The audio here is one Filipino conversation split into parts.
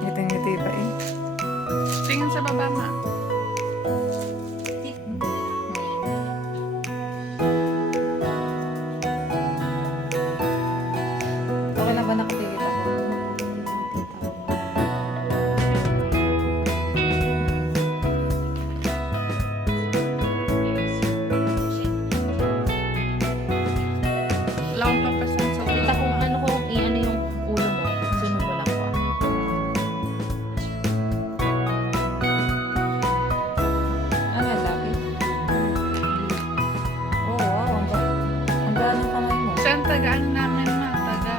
Ngiti-ngiti pa eh. Tingin sa baba, ma. Okay lang ba nakatigit ako? Wala akong papasan sa ulo. Kita kung ano ko, i-ano yung ulo mo. Sunod mo lang ko. Ano yan, Lucky? Oo, wow. Ang gaan ng kamay mo. Siya ang tagaan namin, ma. Taga...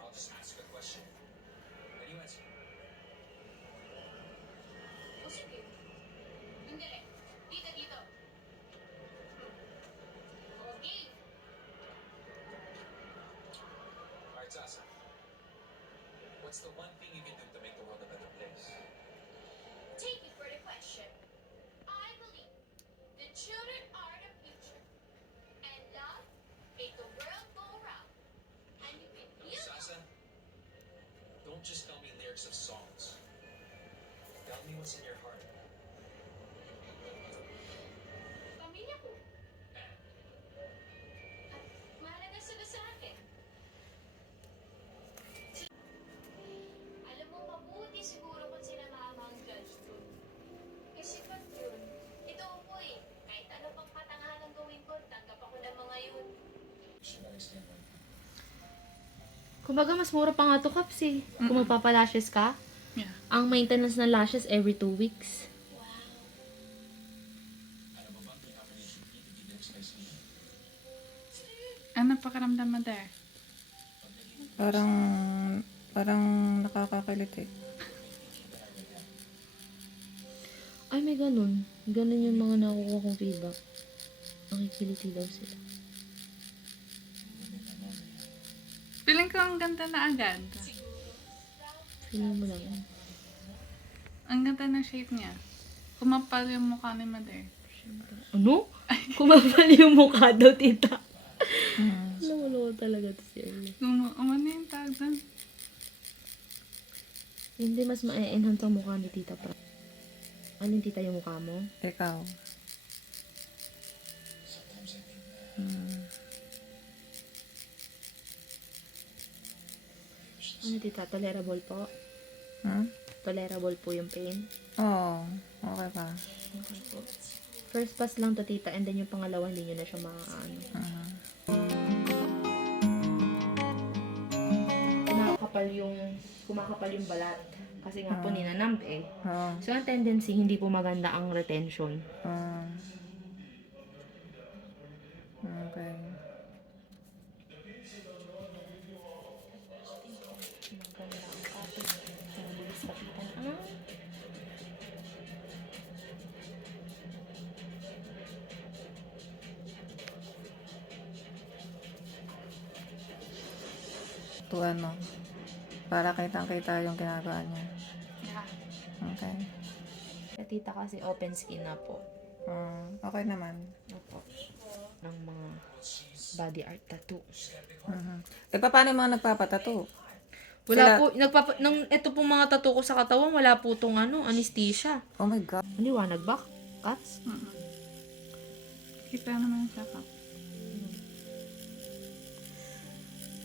I'll just ask a question. And you answer. O sige. Dundali. Dito, dito. Okay. Alright, Sasa. What's the one thing you can do to make the world a better place? Take it for the question. I believe the children are the future. And love make the world go round. And you can heal. Sasa, don't just tell me lyrics of songs. Tell me what's in your heart. Pamilya ko. And At mahalaga sila sa akin. Alam mo, mabuti siguro kung sila mama ang judge dun. Kasi pag yun, ito ako eh. Kahit ano pang katangahan ang gawin ko, tanggap ako ng mga yun. you should not extend one. Kumbaga, mas mura pa nga to, Kaps eh. Kung magpapalashes ka, Yeah. ang maintenance ng lashes every 2 weeks. Wow. Ano ba bang combination fee to give exercise fee? Ano pakiramdam mo there? Parang nakakakilit eh. Ay, may ganun. Ganun yung mga nakukuha kong feedback. Nakikiliti daw sila. Feeling ko ang ganda na agad. Feeling mo lang. Ang ganda ng shape niya. Kumapal yung mukha ni Mother. Ano? Kumapal yung mukha daw, tita. Lolo talaga to si Ernie. Umano yung tawag doon? Hindi mas ma-enhance ang mukha ni tita pa. Anong tita yung mukha mo? Ikaw. Sometimes I think that Ano tita? Tolerable po? Hmm? Tolerable po yung pain? Oo. Okay pa. Okay po. First pass lang to tita and then yung pangalawa hindi nyo na siya maaano. Kumakapal yung balat. Kasi nga po ninanamp eh. Oo. So ang tendency hindi po maganda ang retention. Okay. Maganda ang kapit. Mabilis kapitan. Ah. To ano. Para kitang-kita yung ginagawa niya. Yeah. Okay. Sa tita kasi open skin na po. Okay naman. Opo. Ng mga body art tattoo. Eh, paano yung mga nagpapatato? Wala po, ito pong mga tattoo ko sa katawan, wala po tong anesthesia. Oh my God. Liwanag ba? Cats? Kita naman siya ka.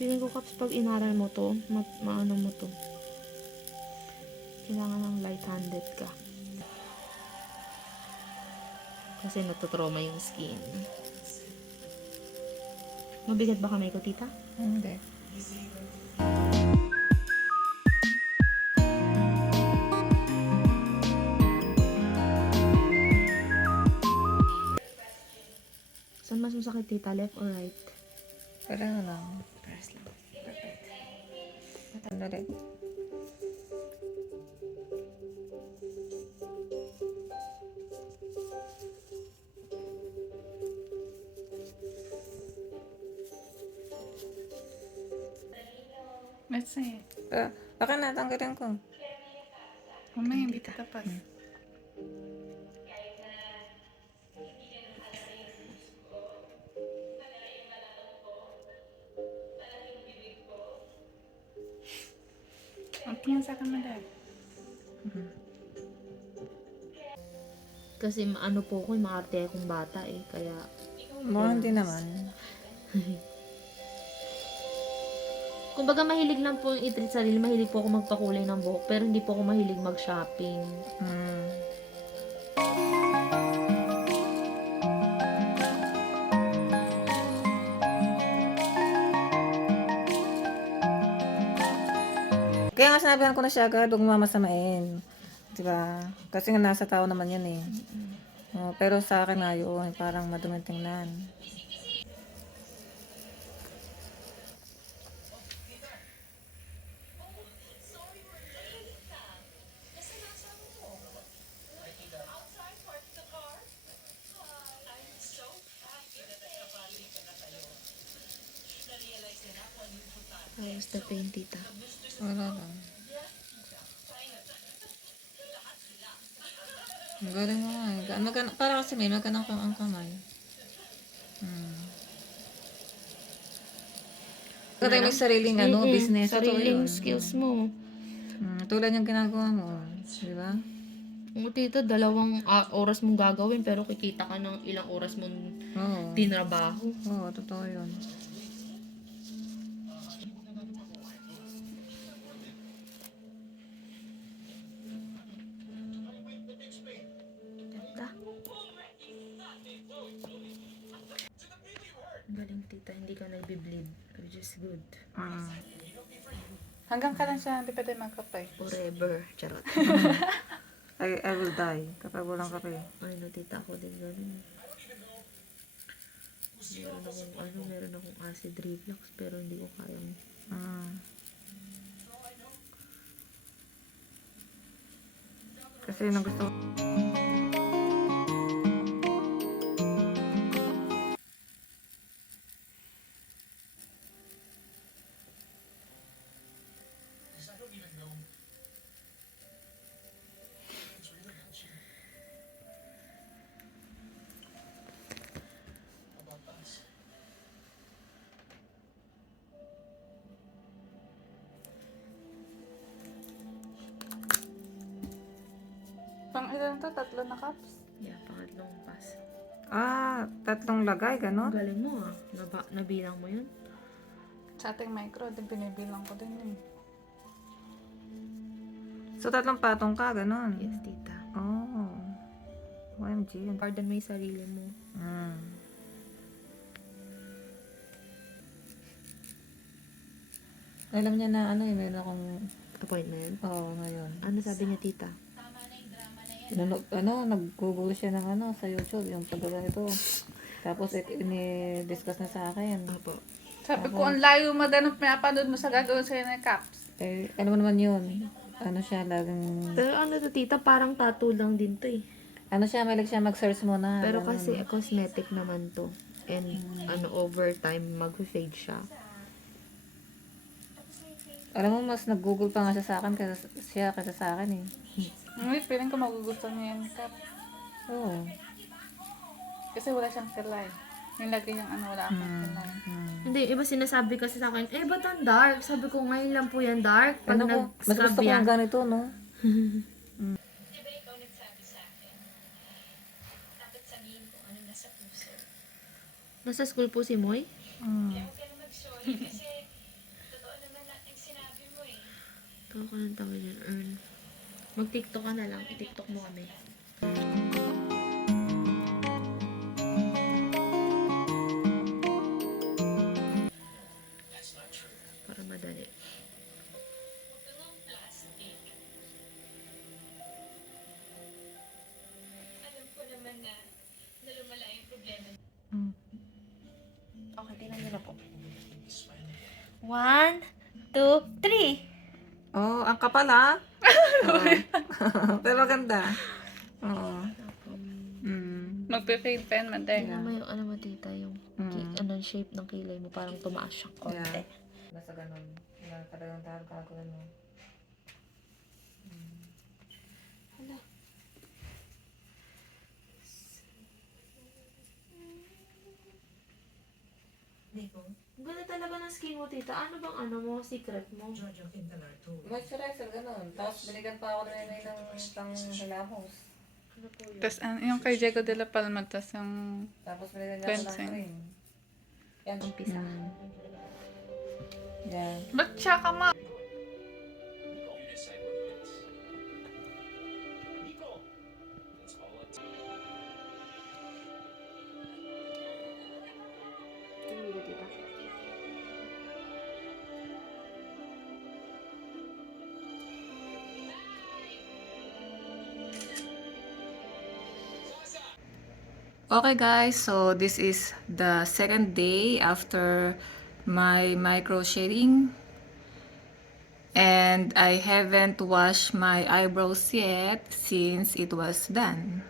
Feeling ko, Kaps, pag inaral mo to, maano mo to. Kailangan ng light-handed ka. Kasi natotrauma yung skin. Mabigat ba kamay ko, tita? Hindi. Bakit tita? Left or right? Pareho lang. Paras lang. Perfect. Sandali. Let's see. Baka natanggalin ko. Mamaya hindi tatapas. Okay yan sa kamera. Kasi ano po ko, maarte akong bata eh. Kaya, Mukhang hindi naman. kumbaga mahilig lang po yung i-treat sarili. Mahilig po ako magpakulay ng buhok. Pero hindi po ako mahilig mag-shopping. Hmm. Kaya nga sinabihan ko na siya agad, huwag mamasamain. Diba? Kasi nga nasa tao naman yan eh. Oh, pero sa akin nga yun, parang maduming tingnan. Ayos na paint, tita. Wala lang. Ang galing mo nga eh. Para kasi may magandang kang ang kamay. Kasi may sariling business. Totoo Sariling yun. skills mo. Tulad yung ginagawa mo. Di ba? Oo, tita, 2 oras mong gagawin pero kikita ka ng ilang oras mong Oo. tinrabaho. Oo, totoo yun. Ganda. Ang galing, tita. Hindi ka nagbi-bleed. Which is good. Hanggang ka lang siya, hindi pwede magkapay. Forever. Charot. I will die kapag walang kape. Ay, no, tita, ako din ganun. Meron akong acid reflux pero hindi ko kayang. Kasi yun ang gusto ko. Pang ilan to? 3 na cups? Yeah, pangatlong pass. 3 lagay, Ang gano'n? galing mo ah. Nabilang mo yun? Sa ating micro, din binibilang ko din yun. So, 3 patong ka, gano'n? Yes, tita. Oh. OMG. Pardon mo yung sarili mo. Alam niya na meron akong, Appointment? ngayon. Ano sabi niya, tita? Nag-google siya ng sa YouTube, yung paggawa nito. Tapos, ini-discuss na sa akin. Apo. Sabi ko, ang layo mo din ang pinapanood mo sa gagawin sa'yo ng cups. Ano mo naman yun? Siya, laging, Pero ano to, tita? Parang tattoo lang din to eh. siya, mahilig siya mag-search muna. Pero ganun. kasi cosmetic naman to. And over time, mag-fade siya. Alam mo, mas nag-google pa nga siya sa akin kaysa sa akin eh. Wait, feeling ko magugustuhan niya yung cup. Oo. Kasi wala siyang kilay. Yung lagi yung wala akong kilay. Hindi, iba sinasabi kasi sa akin, ba't ang dark? Sabi ko, ngayon lang po yan dark. Pag Ano ko, mas gusto nag-scrub ko yan. yung ganito, no? Di ba ikaw nagsabi sa akin? Dapat sabihin ko ano nasa puso. Nasa school po si Moy? Huwag ka na mag-sorry kasi totoo naman na ang sinabi mo eh. Tawag ko ng tawag yan, Earn. Mag-tiktok ka na lang. I-tiktok mo kami. Para madali. Ito ng plastic. Alam ko naman na lumala yung problema. 1, 2, 3. Oh, ang kapal ha? Oo. Pero ganda. Oo. Magpe-fade pen, mate. Tingnan mo yung ano mo, tita, yung shape ng kilay mo, parang tumaas siyang konti. Yeah. Basta ganun. Wala talagang tawag mo. Ang ganda talaga ng skin mo, tita. Ano bang secret mo? Moisturizer, ganun. Tapos binigyan pa ako ng pang hilamos. Ano po yun? Tapos yung kay Diego de la Palma, tapos yung Tapos binigyan niya ako ng Cleansing. cream. Yan. Umpisa. Yan. ba't siya ka ma? You decide what it is. Nico! It's all up to you. Tingnan mo, tita. Okay guys, so this is the second day after my micro shading. And I haven't washed my eyebrows yet since it was done.